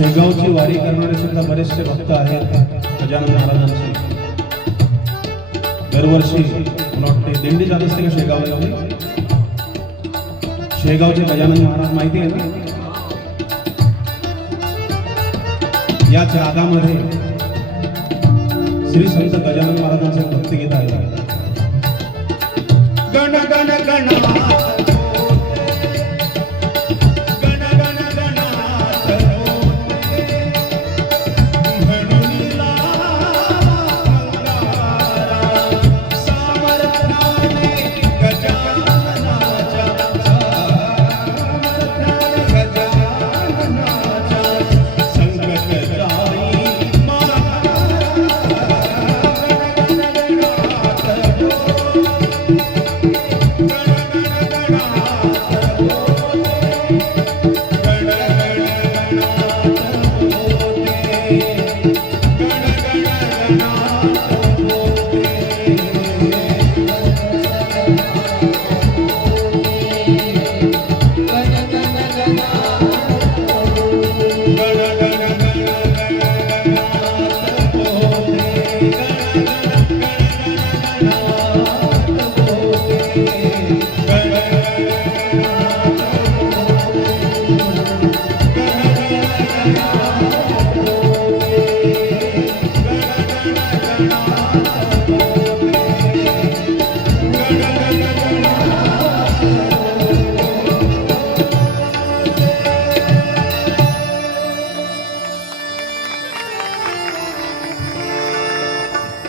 शेगावची वारी करणारे सुद्धा बरेचसे भक्त आहेत गजानन महाराजांचे. दरवर्षी मला वाटते दिंडी जात असते का शेगावला शेगावचे गजानन महाराज माहिती आहे ना? या जगामध्ये श्री संत गजानन महाराजांचे